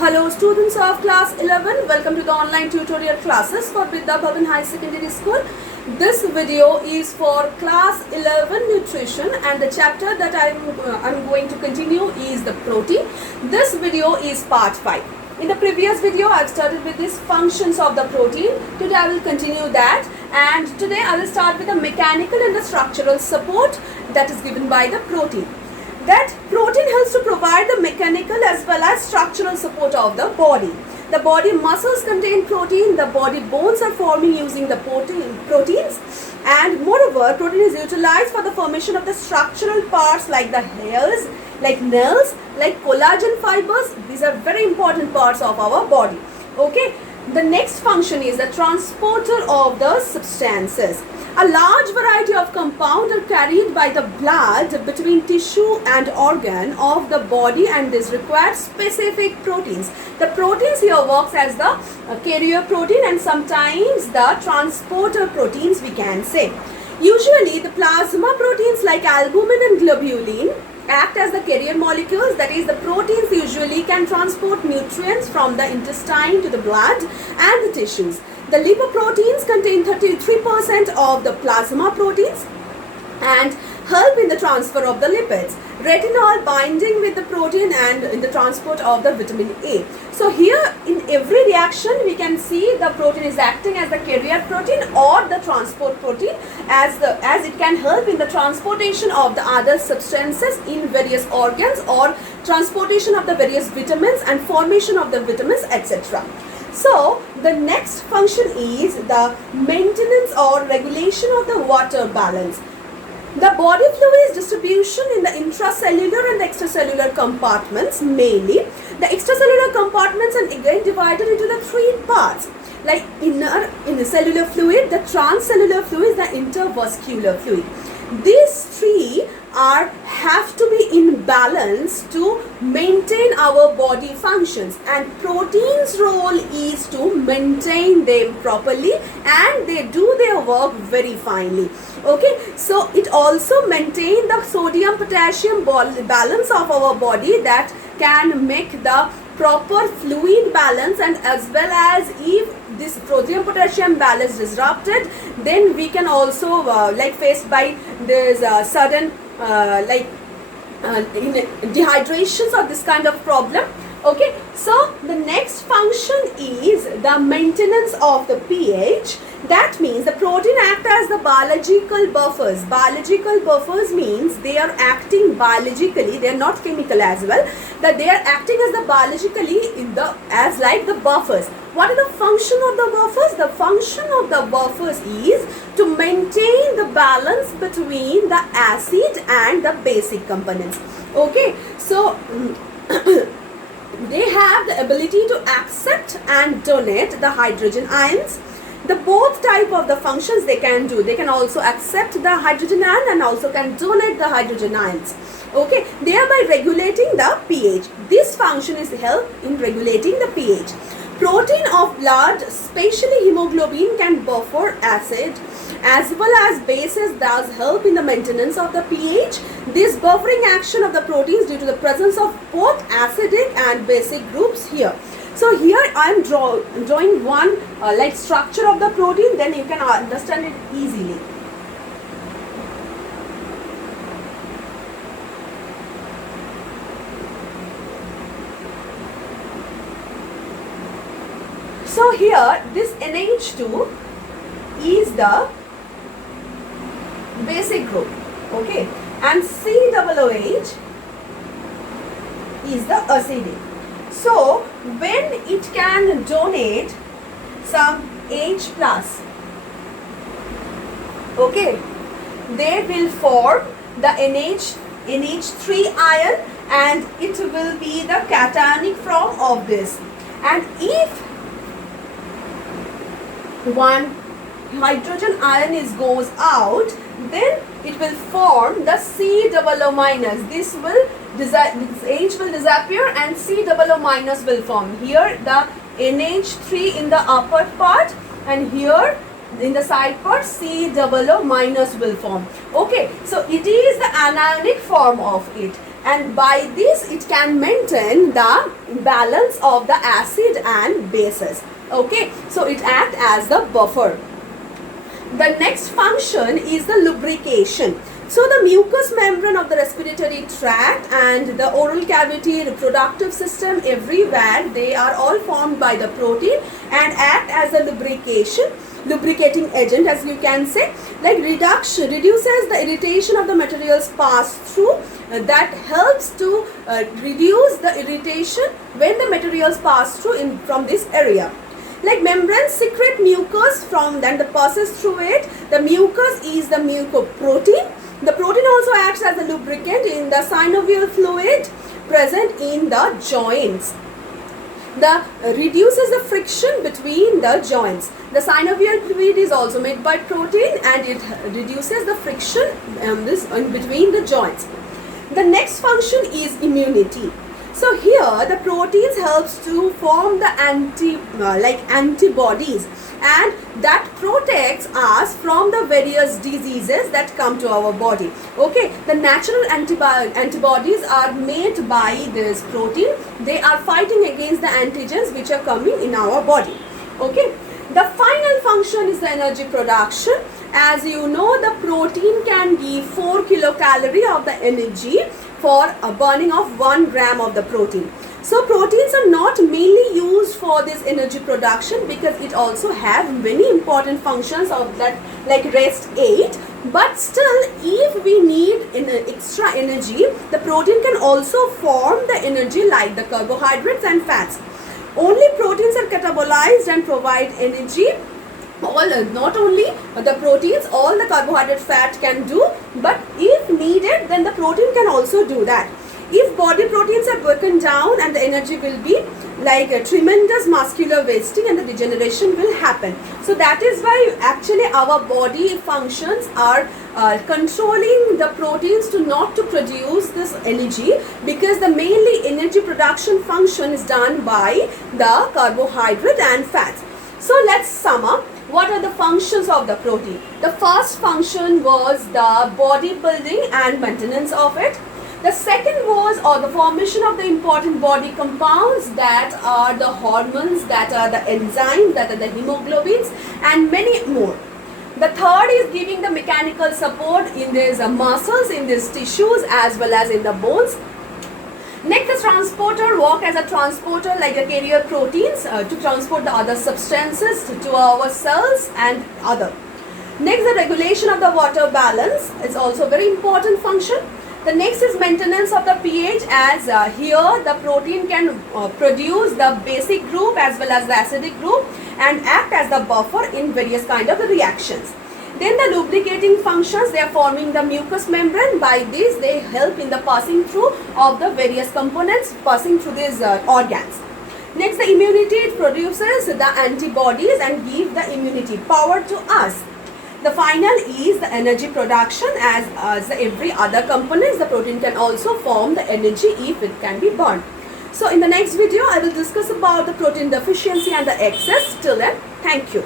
Hello students of class 11, welcome to the online tutorial classes for Vidya Bhavan High Secondary School. This video is for class 11 nutrition and the chapter that I'm going to continue is the protein. This video is part 5. In the previous video I've started with these functions of the protein. Today I will continue that, and today I will start with the mechanical and the structural support that is given by the protein. That protein helps to provide the mechanical as well as structural support of the body. The body muscles contain protein, the body bones are forming using the proteins, and moreover protein is utilized for the formation of the structural parts like the hairs, like nails, like collagen fibers. These are very important parts of our body. Okay, the next function is the transporter of the substances. A large variety of compounds are carried by the blood between tissue and organ of the body, and this requires specific proteins. The proteins here works as the carrier protein and sometimes the transporter proteins, we can say. Usually the plasma proteins like albumin and globulin act as the carrier molecules, that is the proteins usually can transport nutrients from the intestine to the blood and the tissues. The lipoproteins contain 33% of the plasma proteins and help in the transfer of the lipids. Retinol binding with the protein and in the transport of the vitamin A. So here in every reaction we can see the protein is acting as the carrier protein or the transport protein, as it can help in the transportation of the other substances in various organs or transportation of the various vitamins and formation of the vitamins, etc. So the next function is the maintenance or regulation of the water balance. The body fluids distribution in the intracellular and the extracellular compartments mainly. The extracellular compartments are again divided into the three parts, like inner cellular fluid, the transcellular fluid, the intervascular fluid. These three have to be in balance to maintain our body functions, and protein's role is to maintain them properly and they do their work very finely. Okay, so it also maintains the sodium potassium balance of our body, that can make the proper fluid balance, and as well as if this sodium potassium balance disrupted, then we can also like faced by this sudden dehydrations or this kind of problem. Okay, so the next function is the maintenance of the pH. That means the protein act as the biological buffers. Biological buffers means they are acting biologically, they are not chemical as well, that they are acting as the biologically as like the buffers. What is the function of the buffers? The function of the buffers is to maintain the balance between the acid and the basic components. Okay, so they have the ability to accept and donate the hydrogen ions. The both type of the functions they can do. They can also accept the hydrogen ion and also can donate the hydrogen ions. Okay, thereby regulating the pH. This function is help in regulating the pH. Protein of blood, especially hemoglobin, can buffer acid as well as bases, thus help in the maintenance of the pH. This buffering action of the proteins due to the presence of both acidic and basic groups here. So here I am drawing one like structure of the protein, then you can understand it easily. So here this NH2 is the basic group, okay, and COOH is the acidic. So when it can donate some H plus, okay, they will form the NH3 ion and it will be the cationic form of this. And if one hydrogen ion goes out, then it will form the COO minus. This H will disappear and COO minus will form. Here the NH3 in the upper part, and here in the side part COO minus will form. Okay, so it is the anionic form of it. and by this it can maintain the balance of the acid and bases. Okay, so it acts as the buffer. The next function is the lubrication. So the mucous membrane of the respiratory tract and the oral cavity, reproductive system, everywhere, they are all formed by the protein and act as a lubricating agent, as you can say, like reduces the irritation of the materials passed through. That helps to reduce the irritation when the materials pass through from this area. Like membranes secrete mucus from then the passes through it. The mucus is the mucoprotein. The protein also acts as a lubricant in the synovial fluid present in the joints. The reduces the friction between the joints. The synovial fluid is also made by protein and it reduces the friction in between the joints. The next function is immunity. So here the proteins helps to form the antibodies, and that protects us from the various diseases that come to our body. Okay, the natural antibodies are made by this protein. They are fighting against the antigens which are coming in our body. Okay, the final function is the energy production. As you know, the protein can give 4 kilocalorie of the energy for a burning of 1 gram of the protein. So proteins are not mainly used for this energy production because it also have many important functions of that, like rest 8. But still, if we need extra energy, the protein can also form the energy like the carbohydrates and fats. Only proteins are catabolized and provide energy. Not only the proteins, all the carbohydrate fat can do, but if needed, then the protein can also do that. If body proteins are broken down, and the energy will be like a tremendous muscular wasting and the degeneration will happen. So that is why actually our body functions are controlling the proteins to not to produce this energy, because the mainly energy production function is done by the carbohydrate and fats. So let's sum up. What are the functions of the protein? The first function was the body building and maintenance of it. The second was the formation of the important body compounds, that are the hormones, that are the enzymes, that are the hemoglobins, and many more. The third is giving the mechanical support in these muscles, in these tissues, as well as in the bones. Next, the transporter work as a transporter like a carrier proteins to transport the other substances to our cells and other. Next, the regulation of the water balance is also a very important function. The next is maintenance of the pH, as here the protein can produce the basic group as well as the acidic group and act as the buffer in various kind of reactions. Then the lubricating functions, they are forming the mucous membrane. By this they help in the passing through of the various components passing through these organs. Next, the immunity, it produces the antibodies and give the immunity power to us. The final is the energy production, as every other components, the protein can also form the energy if it can be burned. So in the next video I will discuss about the protein deficiency and the excess. Till then, thank you.